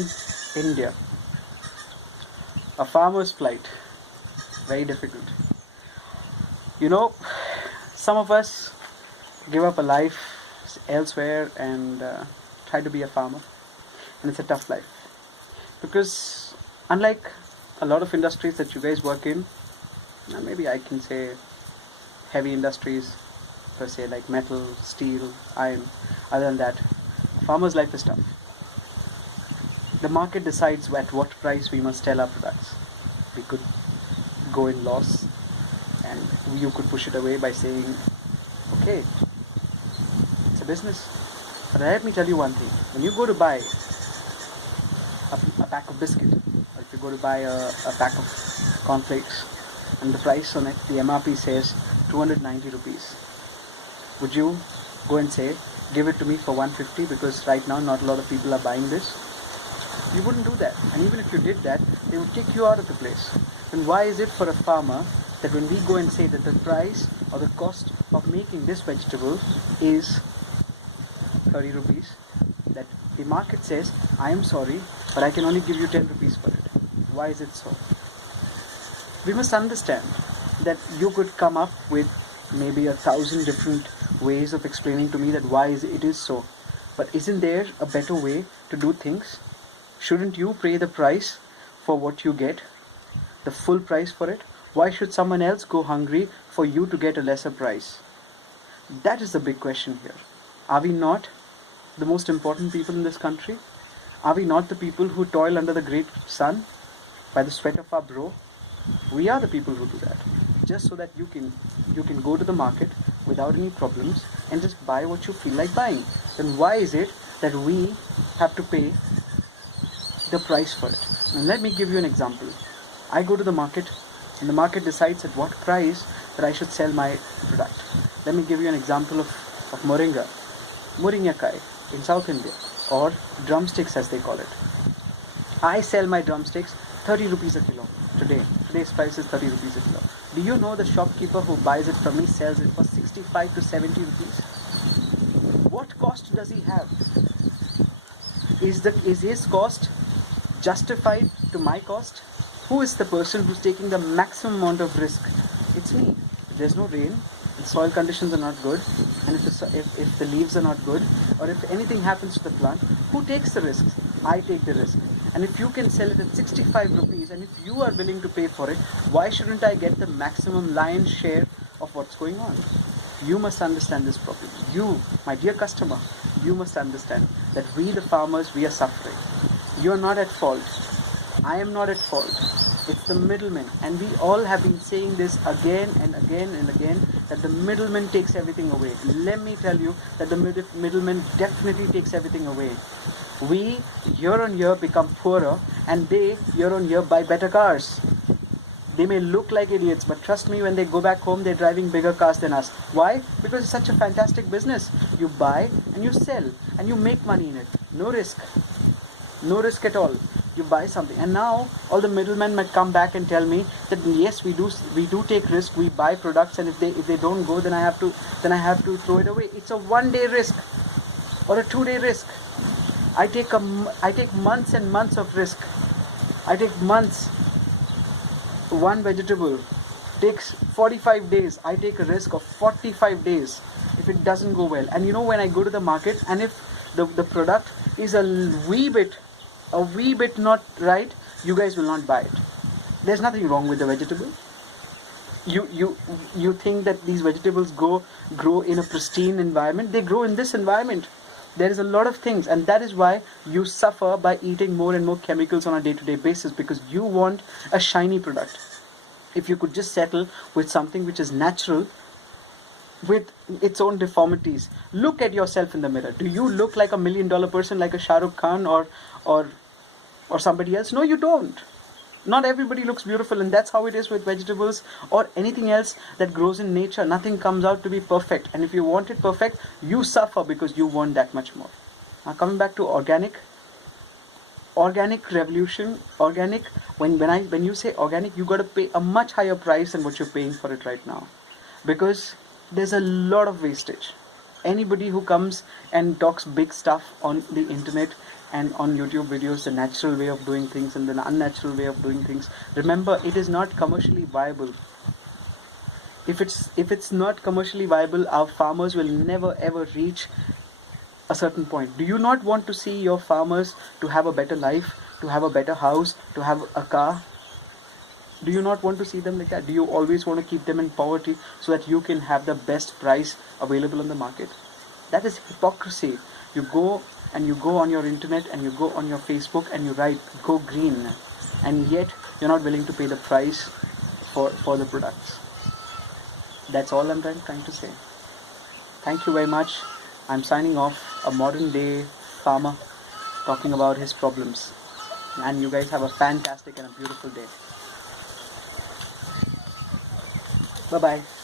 in India, a farmer's plight, very difficult. You know, some of us give up a life elsewhere and try to be a farmer, and it's a tough life because unlike a lot of industries that you guys work in, maybe I can say heavy industries per se, like metal, steel, iron. Other than that, a farmer's life is tough. The market decides at what price we must sell our products. We could go in loss, and you could push it away by saying, okay, it's a business. But let me tell you one thing. When you go to buy a pack of biscuit, or if you go to buy a pack of cornflakes, and the price on it, the MRP says 290 rupees, would you go and say, give it to me for 150 because right now not a lot of people are buying this? You wouldn't do that. And even if you did that, they would kick you out of the place. Then why is it for a farmer that when we go and say that the price or the cost of making this vegetable is 30 rupees, that the market says, I am sorry, but I can only give you 10 rupees for it? Why is it so? We must understand that you could come up with maybe 1,000 different ways of explaining to me that why it is so. But isn't there a better way to do things? Shouldn't you pay the price for what you get? The full price for it? Why should someone else go hungry for you to get a lesser price? That is the big question here. Are we not the most important people in this country? Are we not the people who toil under the great sun by the sweat of our brow? We are the people who do that, just so that you can go to the market without any problems and just buy what you feel like buying. Then why is it that we have to pay the price for it? And let me give you an example. I go to the market and the market decides at what price that I should sell my product. Let me give you an example of moringa, muringakai in South India, or drumsticks as they call it. I sell my drumsticks 30 rupees a kilo today. Today's price is 30 rupees a kilo. Do you know the shopkeeper who buys it from me sells it for 65 to 70 rupees? What cost does he have? Is his cost justified to my cost? Who is the person who's taking the maximum amount of risk? It's me. If there's no rain, the soil conditions are not good, and if the leaves are not good, or if anything happens to the plant, who takes the risks? I take the risk. And if you can sell it at 65 rupees, and if you are willing to pay for it, why shouldn't I get the maximum lion's share of what's going on? You must understand this problem. You, my dear customer, you must understand that we the farmers, we are suffering. You are not at fault. I am not at fault. It's the middleman, and we all have been saying this again and again and again, that the middleman takes everything away. Let me tell you that the middleman definitely takes everything away. We year on year become poorer, and they year on year buy better cars. They may look like idiots, but trust me, when they go back home, they're driving bigger cars than us. Why? Because it's such a fantastic business. You buy and you sell and you make money in it. No risk. No risk at all. You buy something, and now all the middlemen might come back and tell me that yes, we do take risk. We buy products, and if they don't go, then I have to throw it away. It's a 1-day risk or a 2-day risk. I take months and months of risk. I take months. One vegetable takes 45 days. I take a risk of 45 days if it doesn't go well. And you know, when I go to the market, and if the product is a wee bit not right, you guys will not buy it. There's nothing wrong with the vegetable. You think that these vegetables grow in a pristine environment? They grow in this environment. There is a lot of things, and that is why you suffer by eating more and more chemicals on a day-to-day basis, because you want a shiny product. If you could just settle with something which is natural, with its own deformities. Look at yourself in the mirror. Do you look like a $1 million person, like a Shah Rukh Khan or somebody else? No, you don't. Not everybody looks beautiful, and that's how it is with vegetables or anything else that grows in nature. Nothing comes out to be perfect, and if you want it perfect, you suffer because you want that much more. Now coming back to organic revolution, organic, when you say organic, you got to pay a much higher price than what you're paying for it right now, because there's a lot of wastage. Anybody who comes and talks big stuff on the internet and on YouTube videos the natural way of doing things and the unnatural way of doing things. Remember, it is not commercially viable. If it's not commercially viable, our farmers will never ever reach a certain point. Do you not want to see your farmers to have a better life, to have a better house, to have a car? Do you not want to see them like that? Do you always want to keep them in poverty so that you can have the best price available on the market? That is hypocrisy. You go on your internet and you go on your Facebook and you write "Go Green," and yet you're not willing to pay the price for the products. That's all I'm trying to say. Thank you very much. I'm signing off, a modern day farmer talking about his problems. And you guys have a fantastic and a beautiful day. Bye bye.